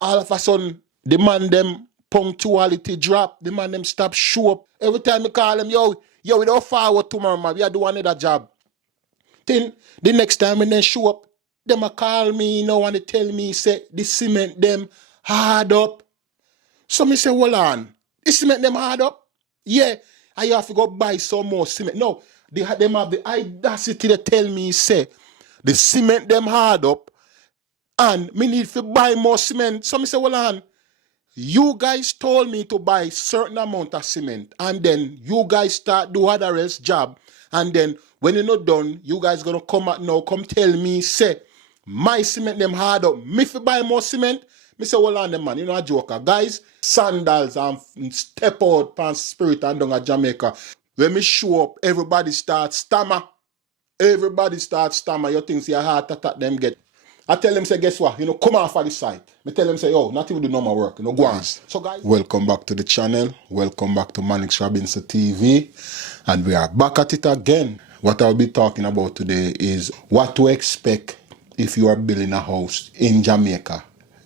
All of a sudden, the man them punctuality drop. The man them stop show up. Every time I call them, yo, we don't forward tomorrow, man. We are doing another job. Then the next time when they show up, them a call me, and they tell me, say, the cement them hard up. So me say, hold on, the cement them hard up? Yeah, I have to go buy some more cement. No, them have the audacity to tell me, say, the cement them hard up, and me need to buy more cement. So me say, hold on, you guys told me to buy certain amount of cement, and then you guys start do other else job, and then when you're not done, you guys gonna come out now, come tell me, say, my cement them hard up, me fi buy more cement. Me say, hold on them man, a joker. Guys, sandals and step out pan spirit and down at Jamaica. When me show up, everybody start stammer. Everybody starts stammer. You think your heart attack them get. I tell them, say, guess what? Come off of the site. I tell them, say, not even do no more work. Go on. So guys, welcome back to the channel. Welcome back to Mannix Robinson TV. And we are back at it again. What I'll be talking about today is what to expect if you are building a house in Jamaica.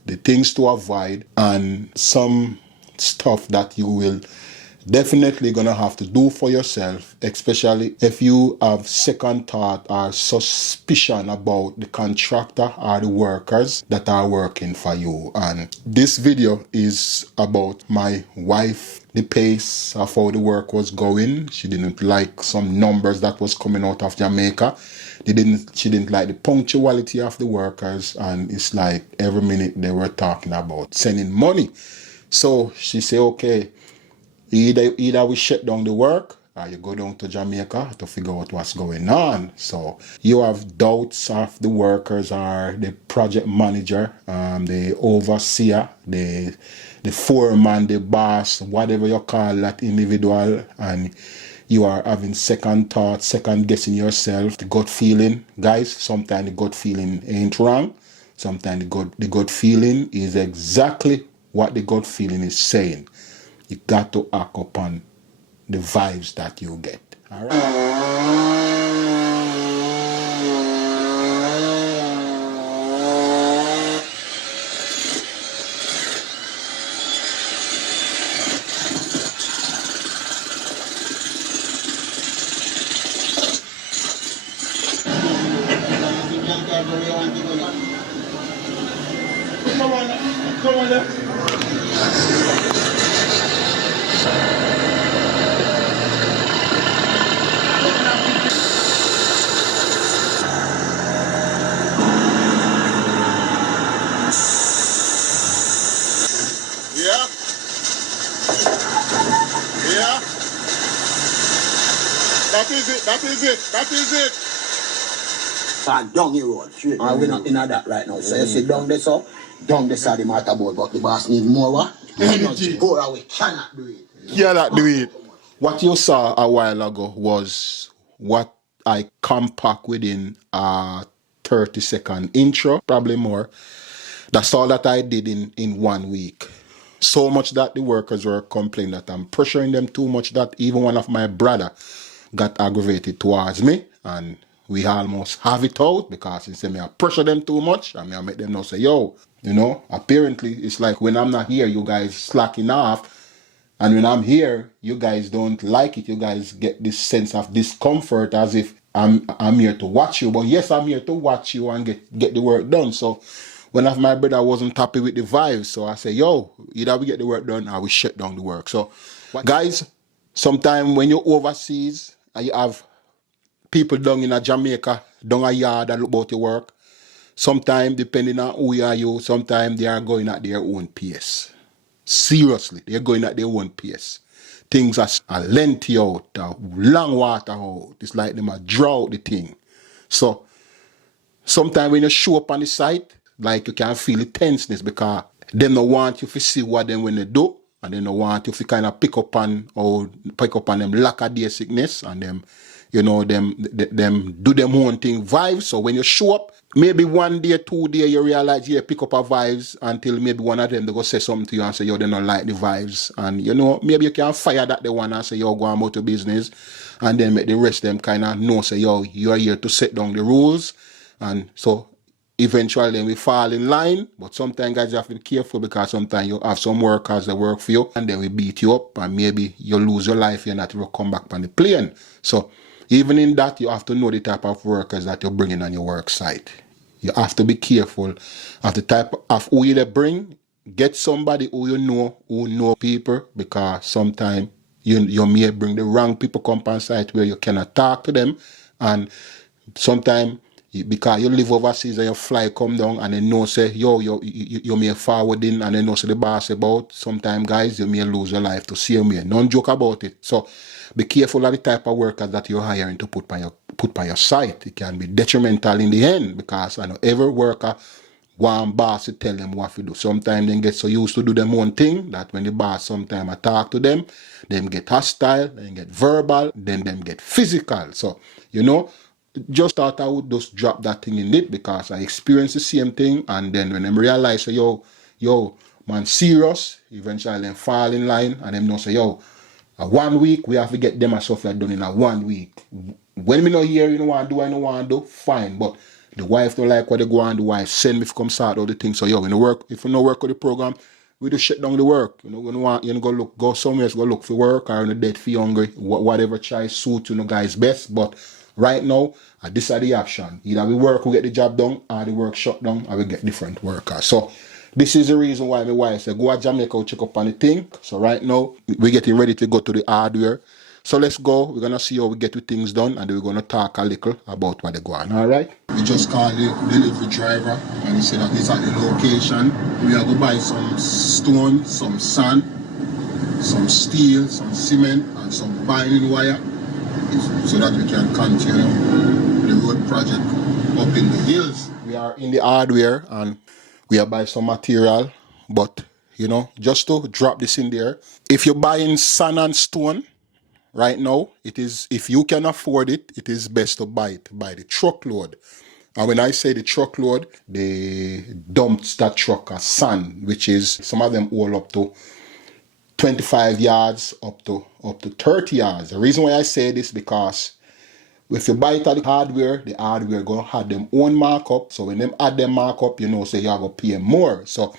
The things to avoid and some stuff that you will definitely gonna have to do for yourself, especially if you have second thought or suspicion about the contractor or the workers that are working for you. And this video is about my wife, the pace of how the work was going. She didn't like some numbers that was coming out of Jamaica. She didn't like the punctuality of the workers, and it's like every minute they were talking about sending money. So she said, okay, either we shut down the work or you go down to Jamaica to figure out what's going on. So you have doubts of the workers or the project manager, the overseer, the foreman, the boss, whatever you call that individual, and you are having second thoughts, second guessing yourself, the gut feeling. Guys, sometimes the gut feeling ain't wrong. Sometimes the gut feeling is exactly what the gut feeling is saying. You got to act upon the vibes that you get. All right. Come on. Yeah. Yeah. That is it. That is it. That is it. And down the road, straight. And we're not in that right now. So you see down there, so down there side the matter about, but the boss need more energy. Go away, cannot do it. Cannot do it. What you saw a while ago was what I compact within a 30-second intro, probably more. That's all that I did in 1 week. So much that the workers were complaining that I'm pressuring them too much that even one of my brother got aggravated towards me, and we almost have it out because he said me I pressure them too much, and I make them know say, yo, apparently it's like when I'm not here, you guys slacking off, and when I'm here, you guys don't like it. You guys get this sense of discomfort as if I'm here to watch you. But yes, I'm here to watch you and get the work done. So one of my brother wasn't happy with the vibes, so I say, yo, either we get the work done or we shut down the work. So guys, sometimes when you're overseas and you have people down in a Jamaica, down a yard that look about your work, sometimes depending on who you are, sometimes they are going at their own pace. Seriously, they're going at their own pace. Things are lengthy out, long water out. It's like them a draw out the thing. So sometimes when you show up on the site, like you can feel the tenseness because they don't want you to see what them when they do, and they don't want you to kind of pick up on them lack of their sickness and them, them do them own thing vibes. So when you show up, maybe 1 day, 2 days, you realize you pick up a vibes until maybe one of them they go say something to you and say, yo, they don't like the vibes. And maybe you can fire that the one and say, yo, go on out to business, and then make the rest of them kind of know, say, yo, you are here to set down the rules. And so eventually then we fall in line. But sometimes, guys, you have to be careful because sometimes you have some workers that work for you and then we beat you up and maybe you lose your life. You're not able to come back on the plane. So even in that, you have to know the type of workers that you're bringing on your work site. You have to be careful of the type of who you bring. Get somebody who know people, because sometimes you may bring the wrong people come on site where you cannot talk to them, and sometimes because you live overseas and your fly come down and they know say you may forward in and they know say the boss about, sometimes guys you may lose your life to see me. None joke about it. So be careful of the type of workers that you're hiring to put on your site. It can be detrimental in the end, because I know every worker one boss to tell them what to do. Sometimes they get so used to do them own thing that when the boss sometimes I talk to them get hostile, then get verbal, then them get physical. So, just thought I would just drop that thing in it because I experienced the same thing, and then when them realize say, yo, man, serious, eventually them fall in line and them know say, 1 week we have to get them a software done in a 1 week. When me not here, I don't want to do, fine. But the wife don't like what they go on, the wife send me to come start all the things. So when you work, if you no work with the program, we just shut down the work. When you want, go somewhere, go look for work, or in a dead fee hungry, whatever try suit guys best. But right now, this are the option. Either we work, we get the job done, or the work shut down, or we get different workers. So this is the reason why my wife said, go to Jamaica, check up on the thing. So right now, we're getting ready to go to the hardware. So let's go. We're going to see how we get the things done, and then we're going to talk a little about what they go on. All right? We just called the delivery driver, and he said that he's at the location. We are going to buy some stone, some sand, some steel, some cement, and some binding wire, so that we can continue the road project up in the hills. We are in the hardware, and we are buying some material, but, just to drop this in there. If you're buying sand and stone, right now, it is, if you can afford it, it is best to buy it by the truckload. And when I say the truckload, they dumped that truck of sand, which is, some of them all up to 25 yards, up to 30 yards. The reason why I say this because if you buy it at the hardware going to have them own markup. So when them add them markup, say you have to pay more. So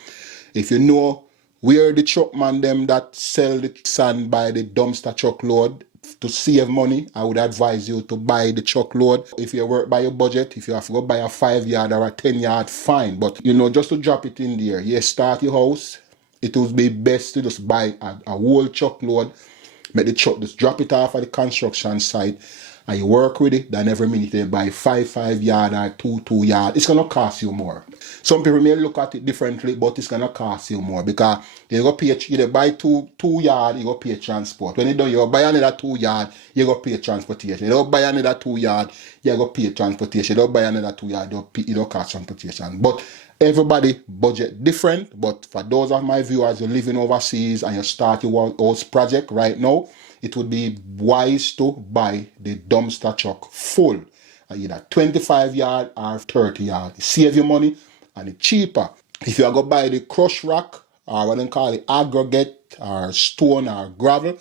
if you know where the truckman them that sell the sand by the dumpster truckload, to save money, I would advise you to buy the truckload. If you work by your budget, if you have to go buy a 5 yard or a 10 yard, fine. But just to drop it in there, start your house, it would be best to just buy a whole truckload, make the truck just drop it off at the construction site, and you work with it. Then every minute you buy 5 yard or 2 yard. It's gonna cost you more. Some people may look at it differently, but it's gonna cost you more because you go pay. You buy two yard, you go pay transport. When you do, you buy another 2 yard, you go pay transportation. You don't buy another 2 yard, you go pay transportation. You don't buy another 2 yard, you don't cost transportation. But everybody budget different. But for those of my viewers who living overseas and you start your house project right now, it would be wise to buy the dumpster truck full, either 25 yard or 30 yard. Save your money and it's cheaper. If you are going to buy the crush rock, or what they call it, aggregate or stone or gravel,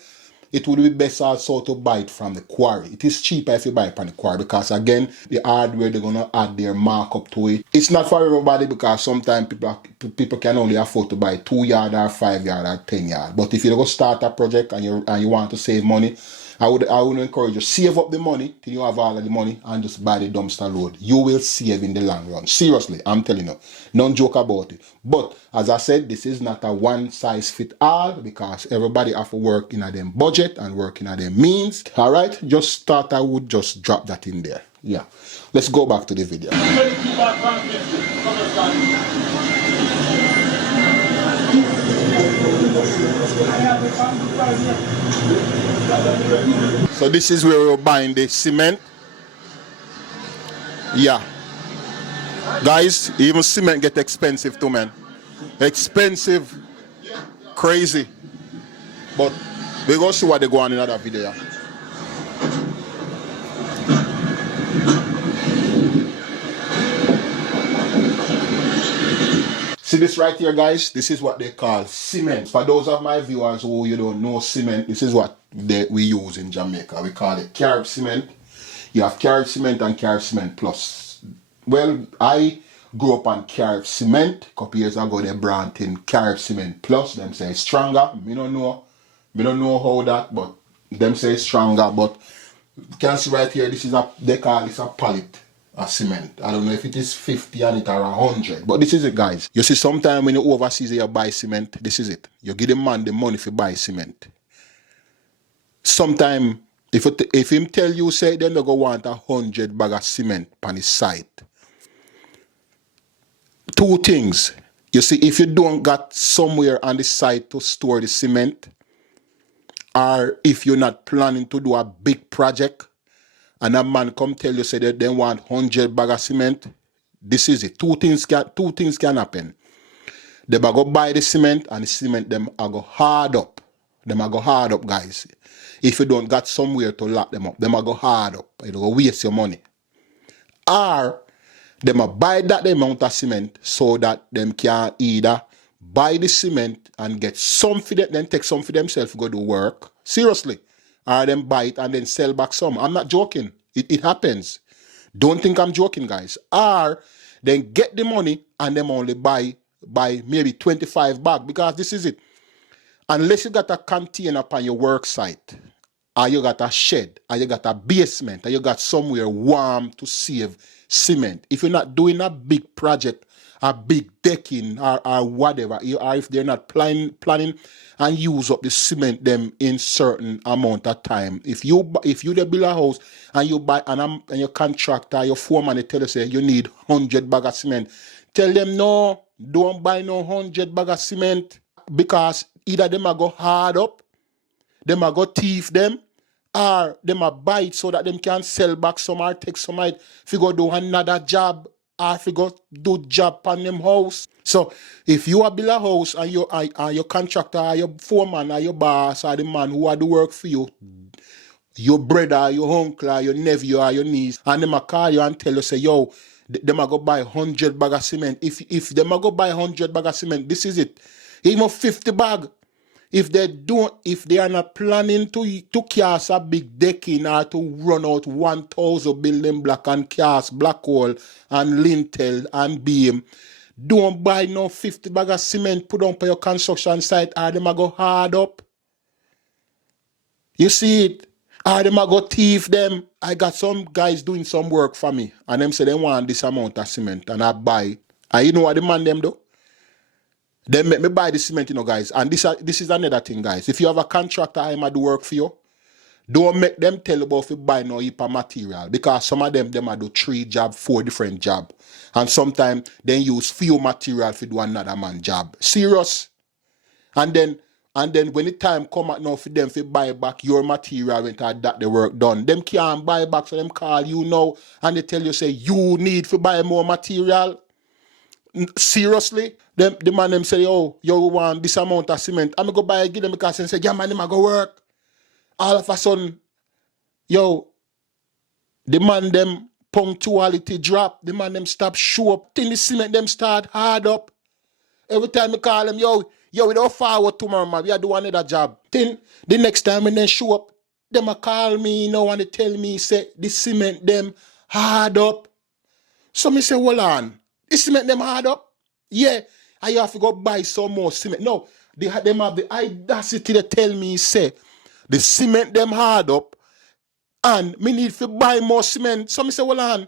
it would be best also to buy it from the quarry. It is cheaper if you buy it from the quarry because, again, the hardware, they're going to add their markup to it. It's not for everybody because sometimes people can only afford to buy 2 yard or 5 yard or 10 yard. But if you're going to start a project and you want to save money, I would encourage you, save up the money till you have all of the money and just buy the dumpster load. You will save in the long run. Seriously, I'm telling you. Don't joke about it. But as I said, this is not a one size fit all because everybody have to work in them budget and work in them means. All right, just thought I would just drop that in there. Yeah, let's go back to the video. So this is where we're buying the cement. Yeah. Guys, even cement get expensive too, man. Expensive. Crazy. But we're going to see what they go on in another video. See this right here, guys? This is what they call cement. For those of my viewers who you don't know cement, this is what we use in Jamaica. We call it carb cement. You have carb cement and carb cement plus. Well, I grew up on Carib Cement. A couple years ago, they brought in Carib Cement Plus. Them say it's stronger. Me don't know. Me don't know how that, but them say it's stronger. But you can see right here, this is they call this a pallet of cement. I don't know if it is 50 on it or 100. But this is it, guys. You see, sometimes when you overseas you buy cement, this is it. You give the man the money for buy cement. Sometimes if him tell you, say, then they go want 100 bag of cement on his site. Two things. You see, if you don't got somewhere on the site to store the cement, or if you're not planning to do a big project, and a man come tell you, say, that they want 100 bag of cement, this is it. Two things can happen. They go buy the cement, and the cement them are go hard up. Them are go hard up, guys. If you don't got somewhere to lock them up, them are go hard up. You go waste your money. Or them a buy that amount of cement so that them can either buy the cement and get some for them, then take some for themselves to go do work. Seriously. Or them buy it and then sell back some. I'm not joking. It happens. Don't think I'm joking, guys. Or then get the money and them only buy maybe 25 bags, because this is it. Unless you got a container upon your work site, or you got a shed, or you got a basement, or you got somewhere warm to save cement. If you're not doing a big project, a big decking, or whatever, or if they're not planning and use up the cement them in certain amount of time. If you the build a house and you buy and your contractor, your foreman, they tell you say you need 100 bag of cement, tell them no, don't buy no 100 bag of cement, because either them a go hard up, them a go thief them, or them a buy it so that them can sell back some or take some out if you go do another job, or if you go do job on them house. So if you a build a house and your contractor or your foreman or your boss or the man who are do work for you, your brother, your uncle, or your nephew or your niece, and them a call you and tell you say, yo, them a go buy 100 bag of cement. If them a go buy 100 bag of cement, this is it. Even 50 bag. If they are not planning to cast a big decking or to run out 1,000 building block and cast black hole and lintel and beam, don't buy no 50 bag of cement, put on for your construction site, or them a go hard up. You see it? Or them a go thief them. I got some guys doing some work for me, and them say they want this amount of cement, and I buy. And you know what the man them do? They make me buy the cement, you know, guys. And this is another thing, guys. If you have a contractor, I might do work for you, don't make them tell you about if you buy no heap of material. Because some of them might do 3 jobs, 4 different jobs. And sometimes they use few material to do another man job. Serious. And then when the time come out now for them to buy back your material when that the work done, them can't buy back, so them call you now and they tell you, say, you need to buy more material. Seriously? The man them say, oh, you want this amount of cement. I'm going to go buy give them because they say, yeah, man, them a go work. All of a sudden, yo, the man them punctuality drop. The man them stop show up. Then the cement them start hard up. Every time I call them, yo, we don't forward tomorrow, man. We are doing another job. Then the next time when they show up, them a call me, you know, and they tell me, say, the cement them hard up. So me say, hold on. The cement them hard up? Yeah. I have to go buy some more cement. No, them have the audacity to tell me, say, the cement them hard up and me need to buy more cement. So me say, hold on.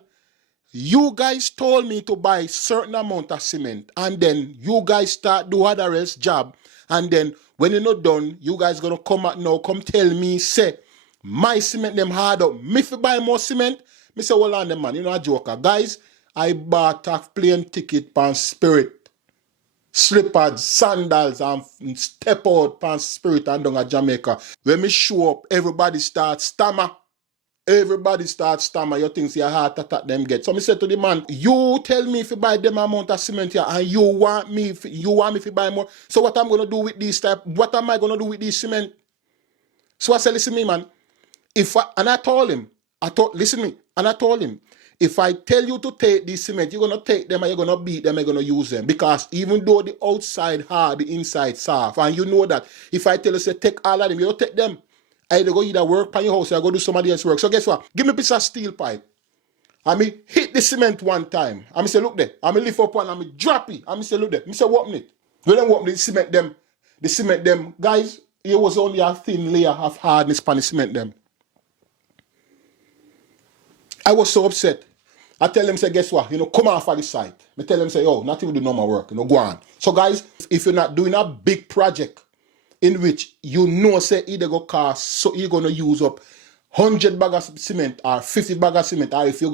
You guys told me to buy certain amount of cement, and then you guys start do other else job, and then when you're not done, you guys gonna come out now, come tell me, say, my cement them hard up. Me fi buy more cement. Me say, hold on, them man, you know a joker. Guys, I bought a plane ticket pan Spirit. Slippers, sandals, and step out pan Spirit and down at Jamaica. When me show up, everybody start stammer. Everybody starts stammer. You think your heart attack them get. So me say to the man, you tell me if you buy them amount of cement here, and you want me if you buy more. So what I'm gonna do with this type? What am I gonna do with this cement? So I said, listen me, man. I told him, listen me, and I told him, if I tell you to take this cement, you're gonna take them and you're gonna beat them and you're gonna use them. Because even though the outside hard, the inside soft, and you know that if I tell you say take all of them, you don't take them. I go either work on your house or I go do somebody else's work. So guess what? Give me a piece of steel pipe. I me hit the cement one time. I me say, look there. I me lift up one and me drop it. I me say, look there. Me say, what it? When them what the cement them, guys, it was only a thin layer of hardness on the cement them. I was so upset. I tell them, say, guess what? Come off of the site. I tell them, say, oh, not even do no more work. Go on. So, guys, if you're not doing a big project in which say either go cost, so you're going to use up 100 bag of cement or 50 bag of cement, or if you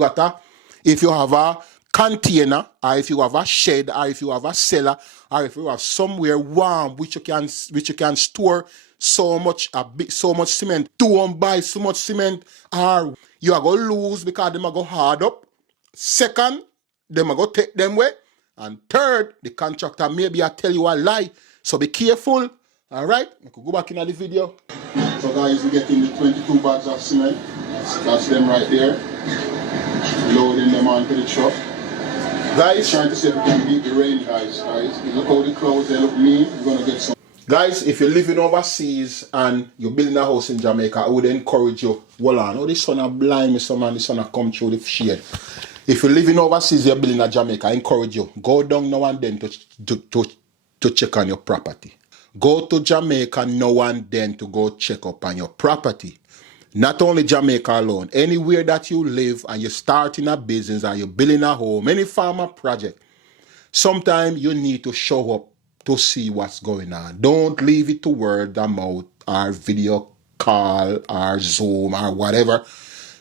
have a container, or if you have a shed, or if you have a cellar, or if you have somewhere warm which you can store so much cement, don't buy so much cement, or you are going to lose because them are going to hard up. Second, them are going to take them away. And third, the contractor maybe I tell you a lie. So be careful. Alright, I could go back in the video. So guys, we're getting the 22 bags of cement. That's them right there. Loading them onto the truck. Guys, trying to see if we can beat the rain, guys. Look how the clouds, they look mean. We're going to get some. Guys, if you're living overseas and you're building a house in Jamaica, I would encourage you. Hold on. Oh, this sun are blind me, some man. This sun are come through the shade. If you're living overseas, you're building in Jamaica, I encourage you. Go down now and then to check on your property. Go to Jamaica now and then to go check up on your property. Not only Jamaica alone. Anywhere that you live and you're starting a business or you're building a home, any farmer project, sometimes you need to show up to see what's going on. Don't leave it to word of mouth or video call or Zoom or whatever.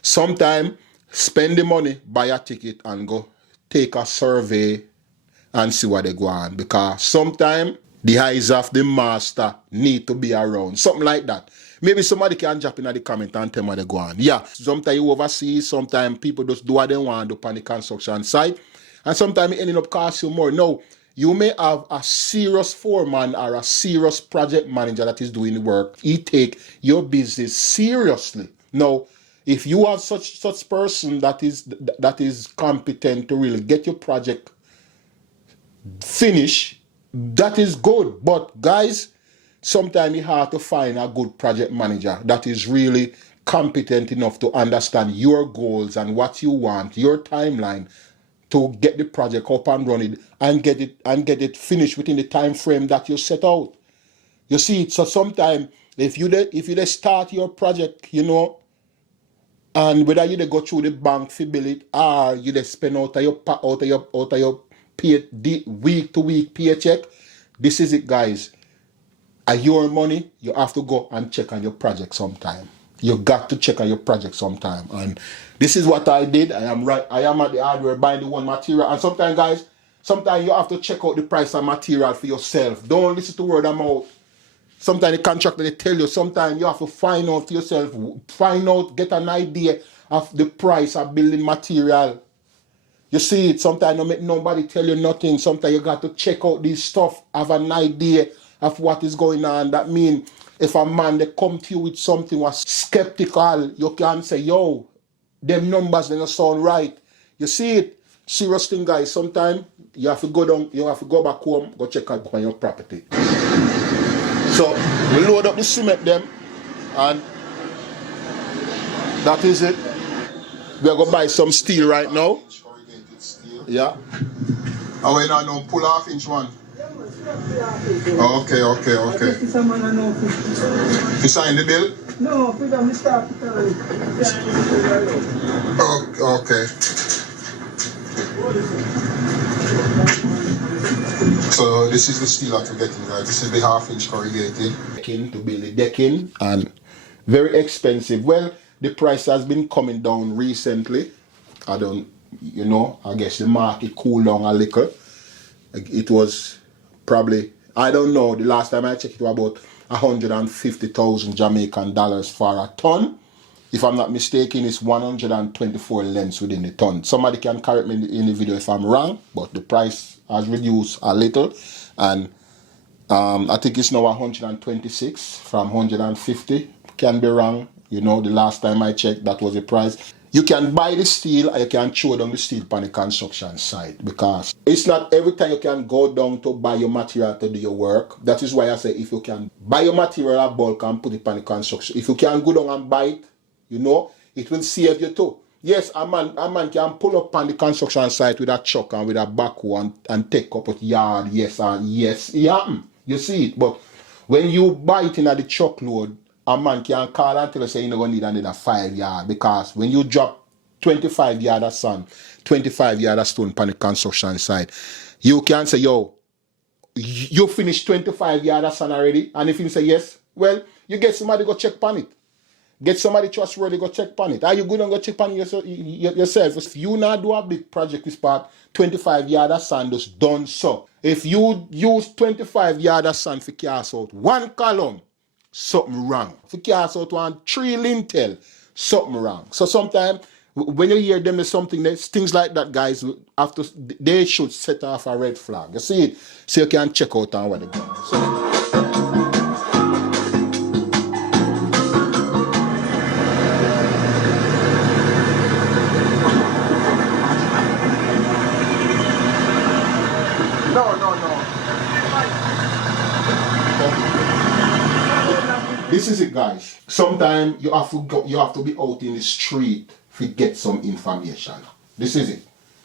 Sometimes spend the money, buy a ticket and go take a survey and see what they go on. Because sometimes the eyes of the master need to be around. Something like that. Maybe somebody can drop in the comment and tell me what they go on. Yeah, sometimes you overseas, sometimes people just do what they want upon the construction site. And sometimes it ending up costing you more. No, you may have a serious foreman or a serious project manager that is doing the work. He take your business seriously. Now, if you have such person that is competent to really get your project finished, that is good. But guys, sometimes it's hard to find a good project manager that is really competent enough to understand your goals and what you want, your timeline, to get the project up and running and get it finished within the time frame that you set out. You see, so sometimes if you start your project, and whether you go through the bank to bill it or you spend out of your week to week paycheck, this is it, guys. At your money, you have to go and check on your project sometime. You got to check on your project sometime. And this is what I did. I am at the hardware buying the one material. And sometimes, guys, you have to check out the price of material for yourself. Don't listen to word of mouth. Sometimes the contractor, they tell you. Sometimes you have to find out for yourself. Get an idea of the price of building material. You see it. Sometimes don't make nobody tell you nothing. Sometimes you got to check out this stuff, have an idea of what is going on. That means if a man they come to you with something was skeptical, you can say, yo, them numbers they don't sound right. You see it? Serious thing, guys. Sometimes you have to go down, you have to go back home, go check out on your property. So we load up the cement them, and that is it. We're going to buy some steel right now. Yeah. Oh, wait, no, no, pull off inch one. Okay. You sign the bill? No, we start. Okay. So this is the steel that we're getting, guys. This is the half-inch corrugated. To build the decking, and very expensive. Well, the price has been coming down recently. I guess the market cooled down a little. It was probably, I don't know, the last time I checked it was about 150,000 Jamaican dollars for a ton. If I'm not mistaken, it's 124 lengths within the ton. Somebody can correct me in the video if I'm wrong, but the price has reduced a little, and I think it's now 126 from 150. Can be wrong. The last time I checked, that was the price. You can buy the steel or you can throw down the steel on the construction site, because it's not every time you can go down to buy your material to do your work. That is why I say if you can buy your material at bulk and put it on the construction, if you can go down and buy it, it will save you too. Yes, a man can pull up on the construction site with a truck and with a backhoe and take up at yard, yes, and yes, it happen. You see it, but when you bite in at the truckload, a man can call and tell you say you don't need another 5 yard because when you drop 25 yard of sand, 25 yard of stone on the construction site, you can say, yo, you finished 25 yard of sand already, and if you say yes, well, you get somebody go check on it. Get somebody trustworthy go check on it. Are you good and go check on it yourself? If you not do a big project with part 25 yard of sand is done so. If you use 25 yard of sand for cast out one column, something wrong. For cast out one 3 lintel, something wrong. So sometimes when you hear them is something, things like that, guys, after they should set off a red flag. You see it? So you can check out on what they do. So, this is it, guys. Sometimes you have to be out in the street to get some information. This is it.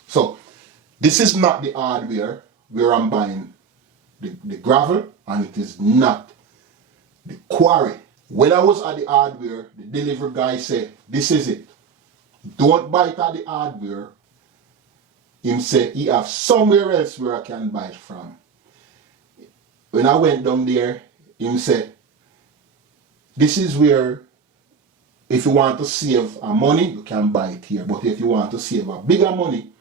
So this is not the hardware where I'm buying the gravel, and it is not the quarry. When I was at the hardware, the delivery guy said, this is it. Don't buy it at the hardware. Him said he have somewhere else where I can buy it from. When I went down there, him said, this is where, if you want to save money, you can buy it here. But if you want to save a bigger money,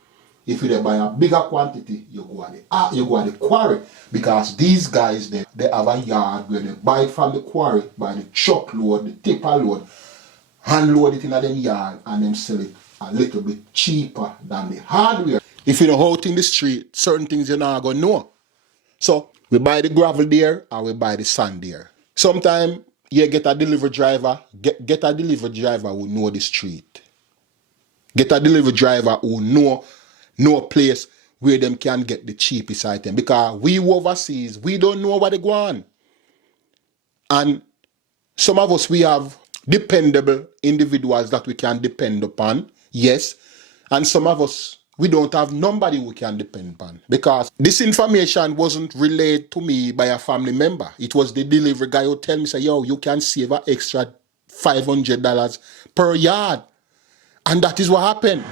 if you buy a bigger quantity, you go at the quarry. Because these guys, they have a yard where they buy it from the quarry, by the truckload, the tipper load, hand load it in them yard, and then sell it a little bit cheaper than the hardware. If you know out in the street, certain things you're not going to know. So, we buy the gravel there, or we buy the sand there. Sometimes, you get a delivery driver, get a delivery driver who know the street. Get a delivery driver who know a place where them can get the cheapest item. Because we overseas, we don't know what they go on. And some of us, we have dependable individuals that we can depend upon, yes. And some of us, we don't have nobody we can depend upon. Because this information wasn't relayed to me by a family member. It was the delivery guy who tell me, say, yo, you can save an extra $500 per yard. And that is what happened.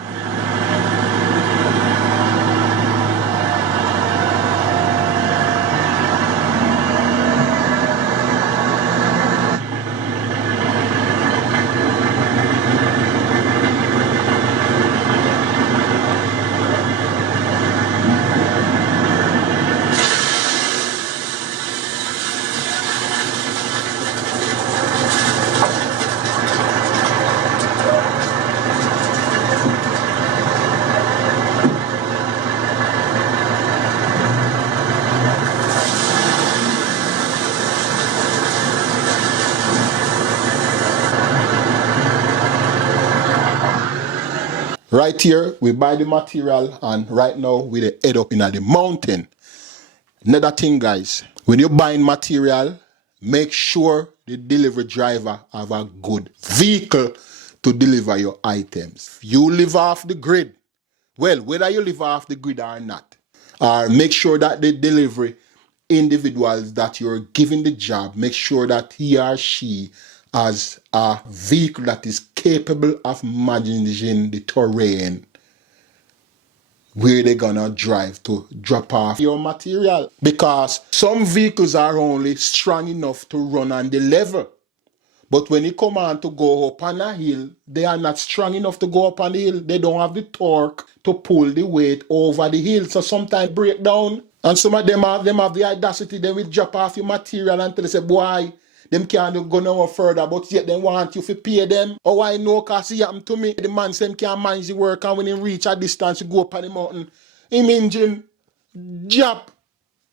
Right here, we buy the material, and right now, we head up in the mountain. Another thing, guys, when you're buying material, make sure the delivery driver have a good vehicle to deliver your items. You live off the grid. Well, whether you live off the grid or not, make sure that the delivery individuals that you're giving the job, make sure that he or she has a vehicle that is capable of managing the terrain where they're gonna drive to drop off your material. Because some vehicles are only strong enough to run on the level. But when you come on to go up on a hill, they are not strong enough to go up on the hill. They don't have the torque to pull the weight over the hill. So sometimes break down. And some of them have the audacity, they will drop off your material until they say, boy, them can't go no further, but yet they want you to pay them. Oh, I know, because it happened to me. The man said he can't manage the work, and when he reach a distance, you go up on the mountain. Him engine, drop,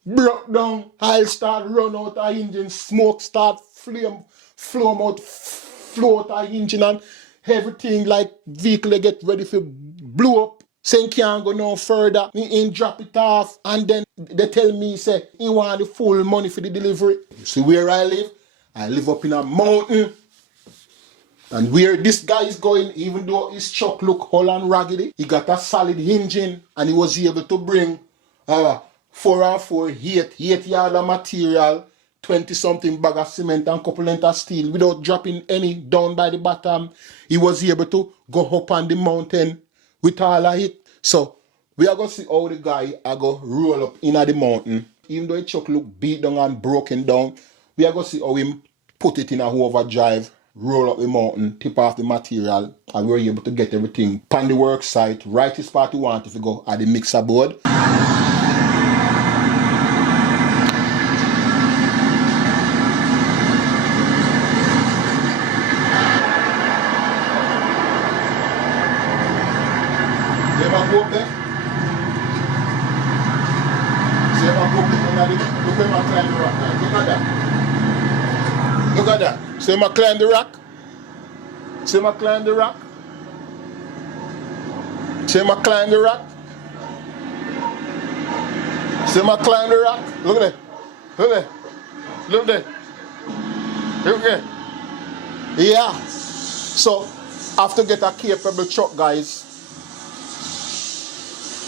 broke down, oil start run out of engine, smoke start flow out of engine, and everything like vehicle they get ready for blow up. Saying can't go no further, he drop it off, and then they tell me, say, he want the full money for the delivery. You see where I live? I live up in a mountain. And where this guy is going, even though his truck look whole and raggedy, he got a solid engine and he was able to bring 4 8 yard of material, 20 something bag of cement and couple length of steel without dropping any down by the bottom. He was able to go up on the mountain with all of it. So we are going to see how the guy are going to roll up in the mountain. Even though the truck look beat down and broken down, we are going to see how him put it in a overdrive, roll up the mountain, tip off the material, and we're able to get everything on the work site, right as part you want if you go at the mixer board. Go up there. See if I go up there. Look where I climb the rock. Look at that. Look at that. See if I climb the rock. See if I climb the rock. See if I climb the rock. See if I climb the rock. Look at that. Look at that. Look at that. Look at that. Yeah. So, I have to get a capable truck, guys.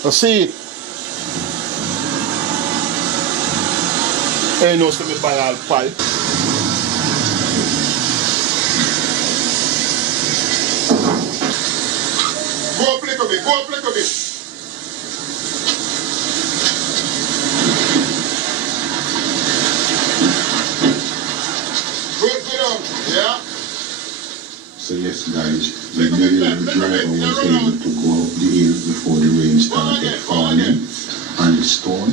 You see it? Ain't no semi buy all pipe. Go up little bit, go up little bit. Good on, yeah? So yes guys, the driver was able to go up the hill before the rain started falling and the storm,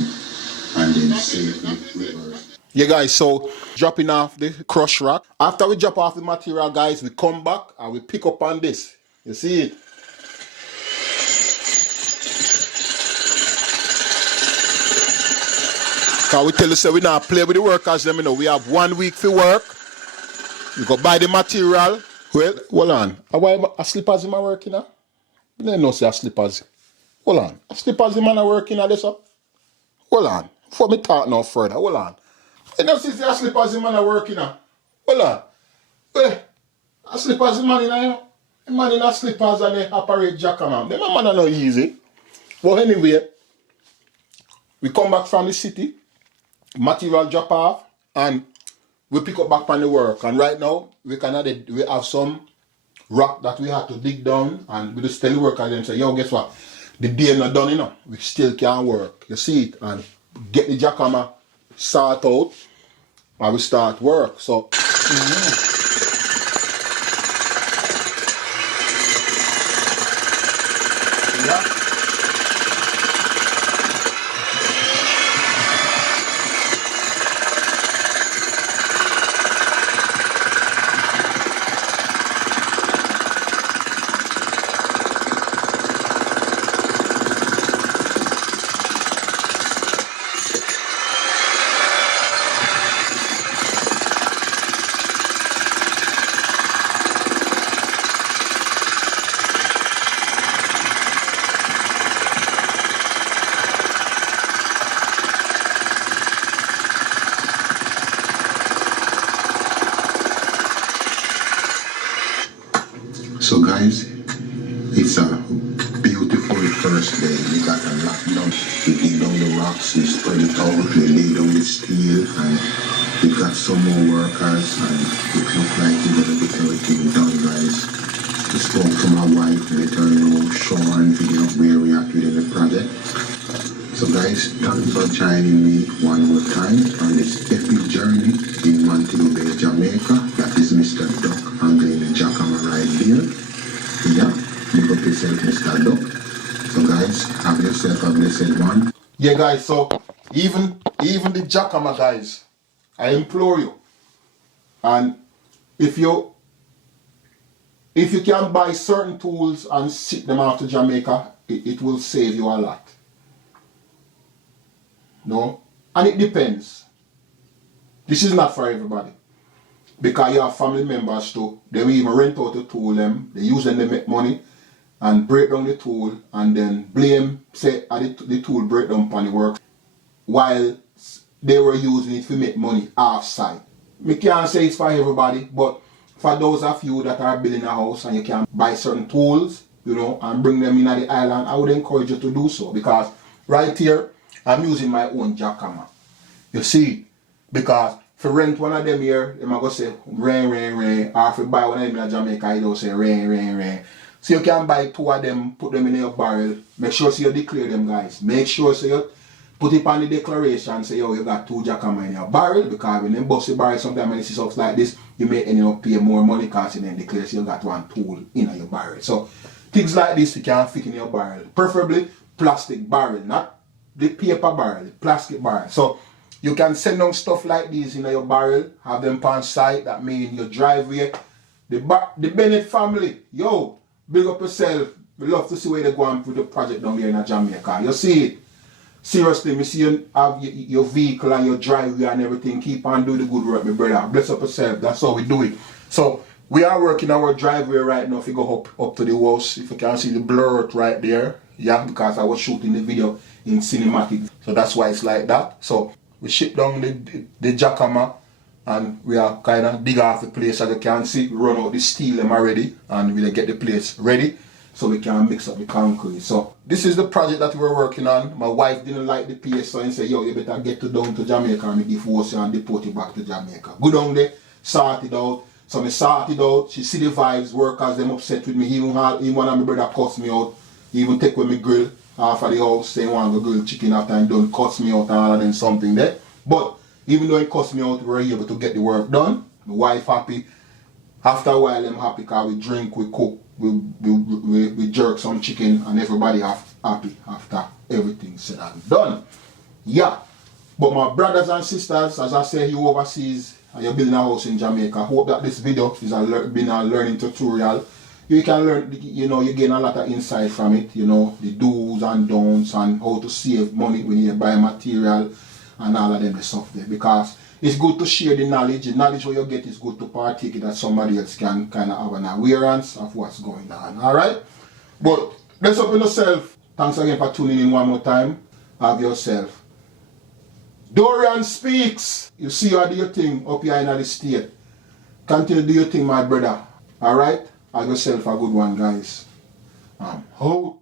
and then safely reverse. Yeah guys, so dropping off the crush rock. After we drop off the material guys, we come back and we pick up on this. You see it? Cause we tell you say we not play with the workers them, you know. We have 1 week for work. You go buy the material. Well, hold on. Why a slippers in my working now? You don't know say a slippers. Hold on. A slippers in man are working at this up. Hold on. Before me talk no further. Hold on. You don't see a slippers in man are working now. Hold on. Well, a slippers in man in here. The man in a slippers and they operate jackhammer. Them man are not easy. But anyway, we come back from the city, material drop off, and we pick up back on the work. And right now, we have some rock that we have to dig down, and we just tell the workers and say, yo, guess what? The day not done, you know. We still can work. You see it? And get the jackhammer sort out, and we start work. So, yeah. So guys, it's a beautiful first day. We got a lot done. We dig down the rocks, we spread it out, we lay down the steel, and we got some more workers, and it looks like we're gonna get everything done, guys. I spoke to my wife, let her know, show her and video where we are within the project. So guys, thanks for joining me one more time on this epic journey in Montego Bay, Jamaica. That is Mr. Duck handling the jackhammer right there. Yeah, look up yourself, Mr. Duck. So guys, have yourself a blessed one. Yeah, guys, so even the jackhammer guys, I implore you, and if you can buy certain tools and ship them out to Jamaica, it will save you a lot. No? And it depends. This is not for everybody. Because you have family members too. They will even rent out the tool them, they use them to make money and break down the tool and then blame, say the tool break down upon the work while they were using it to make money off site. I can't say it's for everybody, but for those of you that are building a house and you can buy certain tools, you know, and bring them in the island, I would encourage you to do so, because right here, I'm using my own jackhammer. You see, because if you rent one of them here, they might go say rain, rain, rain, or if you buy one of them in Jamaica, you don't say rain, rain, rain. So you can buy 2 of them, put them in your barrel, make sure so you declare them, guys. Make sure so you put it on the declaration, say, yo, you got 2 jackhammer in your barrel, because when you bust the barrel sometimes when you see stuff like this, you may end up paying more money because you then declare so you got one tool in your barrel. So things like this you can fit in your barrel. Preferably plastic barrel, not the paper barrel, the plastic barrel. So you can send down stuff like this in your barrel, have them on site, that mean your driveway. The Bennett family, yo, big up yourself. We love to see where they go on with the project down here in Jamaica. You see it? Seriously, me see you have your vehicle and your driveway and everything. Keep on doing the good work, my brother. Bless up yourself. That's how we do it. So we are working our driveway right now. If you go up to the house, if you can see the blur right there. Yeah, because I was shooting the video in cinematic. So that's why it's like that. So we ship down the jackhammer and we are kind of dig off the place. As you can see, run out the steel them already and we'll get the place ready so we can mix up the concrete. So this is the project that we're working on. My wife didn't like the PS, so I said, yo, you better get down to Jamaica and divorce you and deport you back to Jamaica. Go down there, sort it out. So I sort it out. She see the vibes, workers, them upset with me. Even one of my brother cuss me out. He even take with me grill off of the house, saying want to grill chicken after and done, cuss me out and all of them something there. But even though he cussed me out, we were able to get the work done. My wife happy. After a while, I'm happy because we drink, we cook, we jerk some chicken, and everybody happy after everything said and done. Yeah. But my brothers and sisters, as I say, you overseas and you're building a house in Jamaica, I hope that this video is been a learning tutorial. You can learn, you know, you gain a lot of insight from it, you know, the do's and don'ts and how to save money when you buy material and all of them stuff there. Because it's good to share the knowledge. The knowledge what you get is good to partake it that somebody else can kind of have an awareness of what's going on. Alright? But bless up yourself. Thanks again for tuning in one more time. Have yourself. Dorian Speaks. You see you do your thing up here in the state. Continue to do your thing, my brother. Alright? Have yourself a good one, guys. Out.